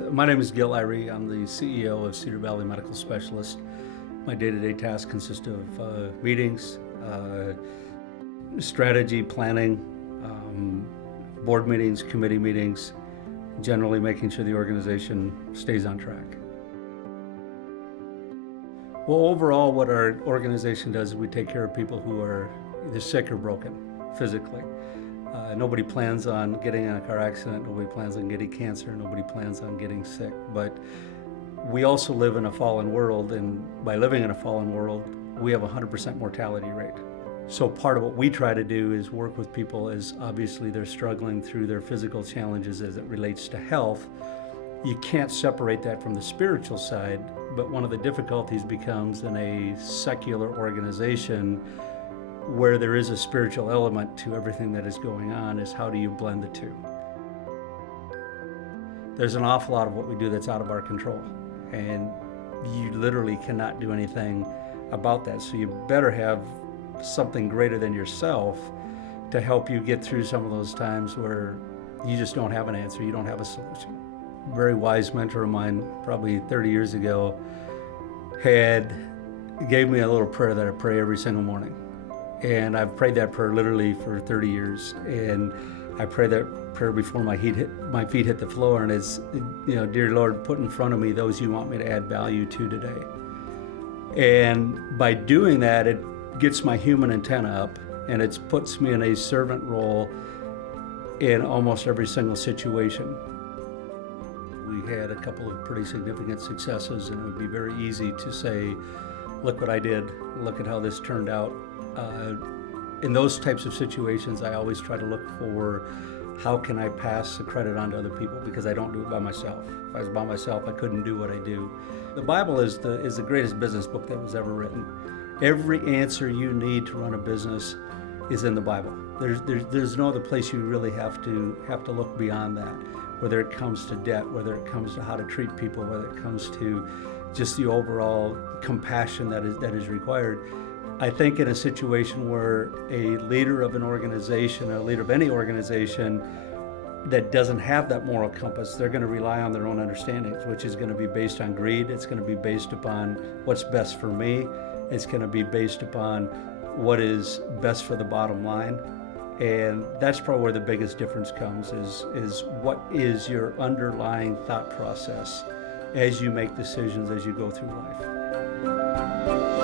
My name is Gil Irey. I'm the CEO of Cedar Valley Medical Specialist. My day-to-day tasks consist of meetings, strategy, planning, board meetings, committee meetings, generally making sure the organization stays on track. Well, overall, what our organization does is we take care of people who are either sick or broken physically. Nobody plans on getting in a car accident, nobody plans on getting cancer, nobody plans on getting sick. But we also live in a fallen world, and by living in a fallen world, we have a 100% mortality rate. So part of what we try to do is work with people as obviously they're struggling through their physical challenges as it relates to health. You can't separate that from the spiritual side, but one of the difficulties becomes in a secular organization where there is a spiritual element to everything that is going on is how do you blend the two? There's an awful lot of what we do that's out of our control, and you literally cannot do anything about that. So you better have something greater than yourself to help you get through some of those times where you just don't have an answer, you don't have a solution. A very wise mentor of mine, probably 30 years ago, gave me a little prayer that I pray every single morning. And I've prayed that prayer literally for 30 years. And I pray that prayer before my feet hit the floor. And it's, dear Lord, put in front of me those you want me to add value to today. And by doing that, it gets my human antenna up, and it puts me in a servant role in almost every single situation. We had a couple of pretty significant successes, and it would be very easy to say, look what I did, look at how this turned out. In those types of situations, I always try to look for how can I pass the credit on to other people, because I don't do it by myself. If I was by myself, I couldn't do what I do. The Bible is the greatest business book that was ever written. Every answer you need to run a business is in the Bible. There's no other place you really have to look beyond that, whether it comes to debt, whether it comes to how to treat people, whether it comes to just the overall compassion that is required. I think in a situation where a leader of an organization, or a leader of any organization that doesn't have that moral compass, they're going to rely on their own understandings, which is going to be based on greed. It's going to be based upon what's best for me. It's going to be based upon what is best for the bottom line. And that's probably where the biggest difference comes, is what is your underlying thought process as you make decisions, as you go through life.